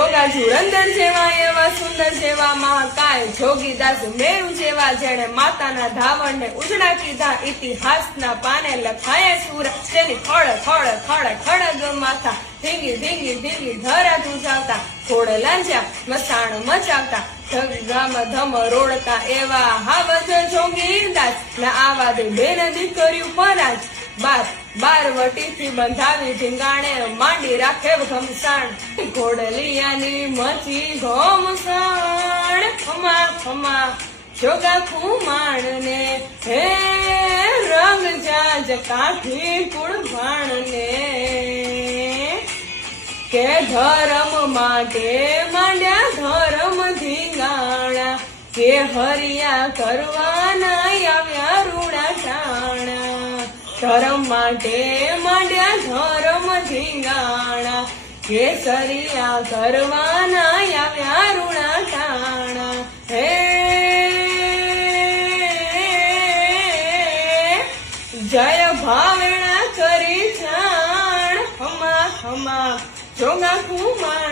જોગા ધુરંધર જેવા એવા સુંદર જેવા મહાકાય જોગીદાસ મેરુ જેવા જેણે માતાના ધાવણને ઉજળા કીધા ઇતિહાસના પાને લખાયા સુર તેની ખડ ખડ ખડ ખડગ માથા ધીંગી ધીંગી ધીંગી ધરા તુજાવતા ઘોડ લાંજા મસાણ મચાવતા ગામ ધમ રોડતા એવા હાવજ જોગીદાસ ના આવા દે બેન દીકર્યું પરાજ બાર વટીથી બંધાવી ધીંગાણે માંડી રાખે ઘમસાણ ઘોડલિયાની મચી ઘમસાણ ખમા ખમા જોગા ખુમાણ ને હે રંગ જાજ કાઠી કુળભાણ ને કે ધર્મ માટે માંડ્યા ધર્મ ધીંગાણા કે હરિયા કરવાના આવ્યા રૂડા ટાણા ધર્મ માટે માંડ્યા ધર્મ ધીંગાણા કેસરિયા કરવાના આવ્યા રૂડા ટાણા હે જય ભાવેણા કરી જાણ હમા હમા જોગા કુમાર